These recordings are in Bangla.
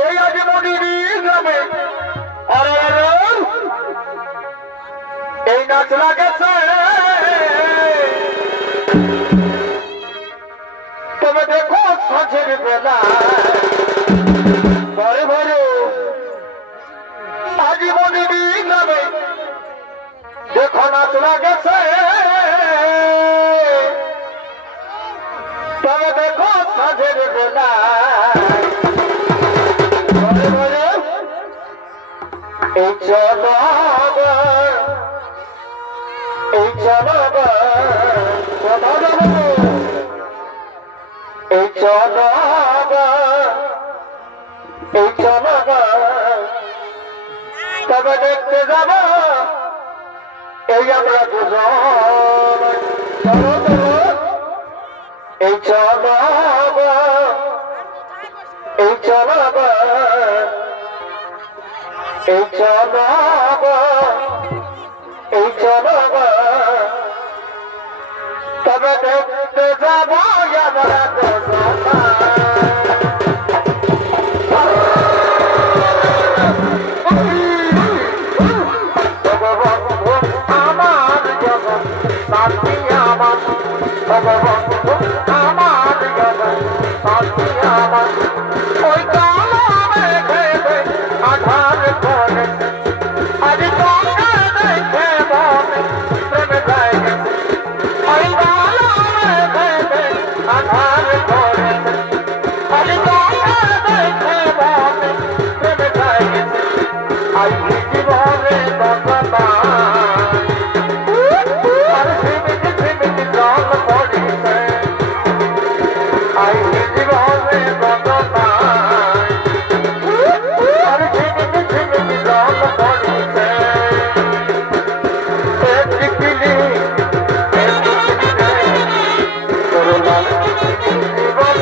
এই আজ মনিরি গ্রামে এই নাচ লাগেছে তবে দেখো সাঁঝের বেলা ঘরে ঘরে আজ মনিরি গ্রামে দেখো নাচ লাগেছে তবে দেখো সাঁঝের বেলা এই চলো এই চলো এই চলো এই চলো তবে দেখতে যাব এই আমরা দুজন চলো চলো এই চলো এই চলো এই চলো এই চলো তবে দেখতে যাব আমরা আমার জগৎ শান্তি আমার ভগবন্ধু আমার জগৎ শান্তি আমার ওই কালো মেঘে আধার করে আজ তোকে দেখে মনে প্রেম যায় গেছে ওই কালো মেঘে আধার করে আজ তোকে দেখে মনে প্রেম যায় গেছে আই জীবনে দশটা আর ঝিমিক ঝিমিক জল পড়িছে আই জীবনে দশটা আর ঝিমিক ঝিমিক জল পড়িছে একদিকে তোর লাল জীবন দিবে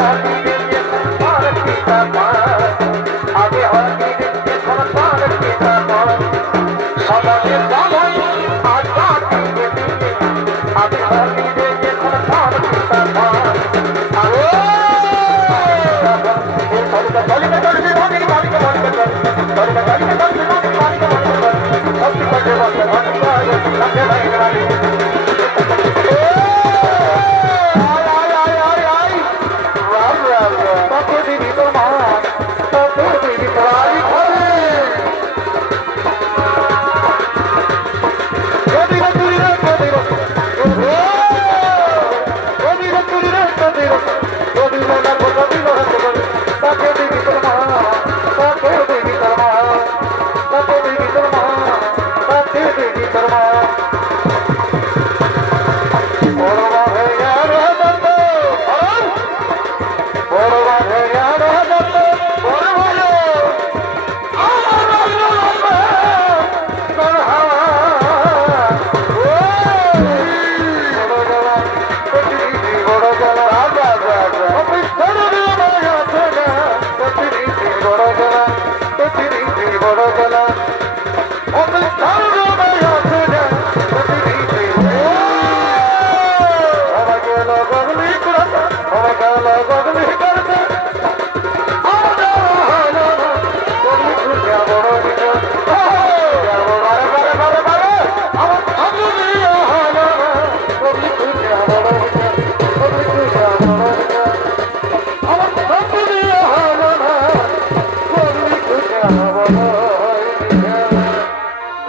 हॉकी देंगे संसार की सामान आगे हॉकी देंगे संसार की सामान समाने सामान आज पार्टी के देंगे आगे हॉकी देंगे संसार की सामान अरे चली में चली भागी भागी के भागी के चली में चली में चली भागी के भागी के अब की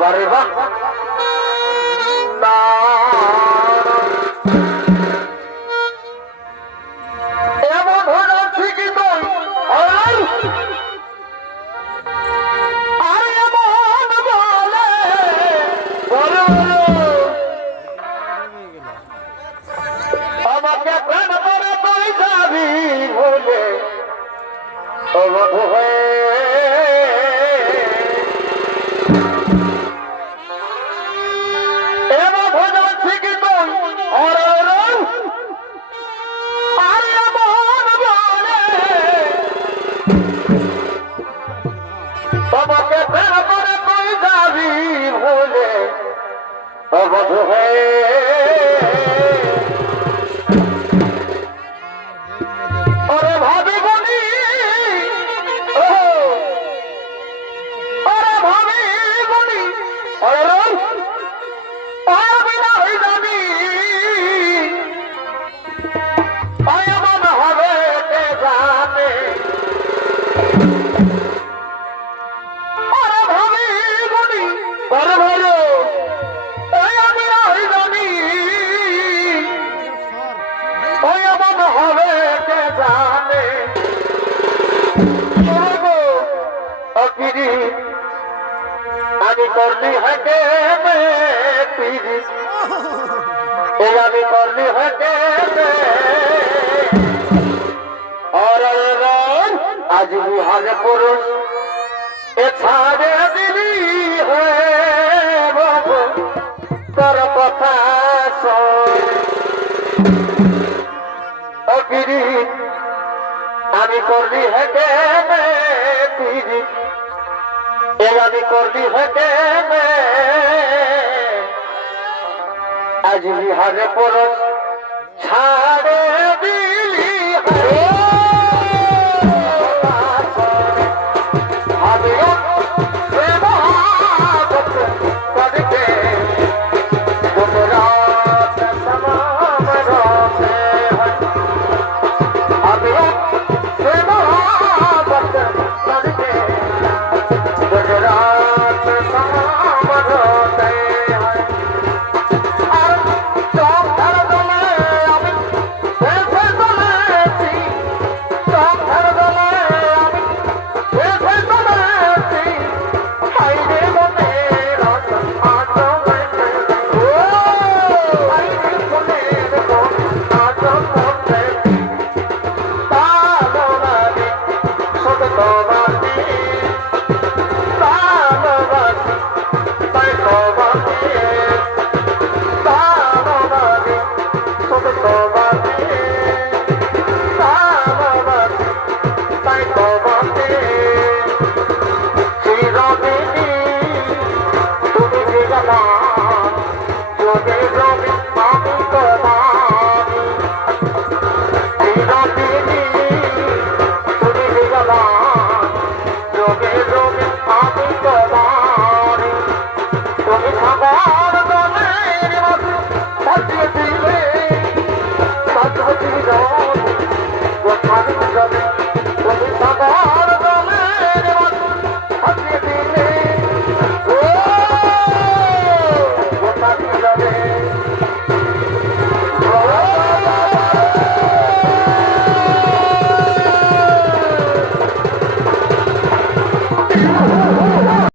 बड़े बात है भागी का ये लगे भाई गाड़ी करनी है के मैं पीरी भी करनी है के और आज भी हर पुरुष छाड़े दिली है बाबू तर कथा पीरी আমি করলি হেঁটে পীরি আমি করলি হেঁটে আজ বিহারে পরশ ছাড়ে দিলি বিগমান যোগে যোগে আমি তোমার চিরদিনই তুমি বিগমান যোগে যোগে আমি তোমার তুমি সাগর দলের মাঝে সাজিয়ে দিলে সাজিয়ে দিলে কোথায় যাবে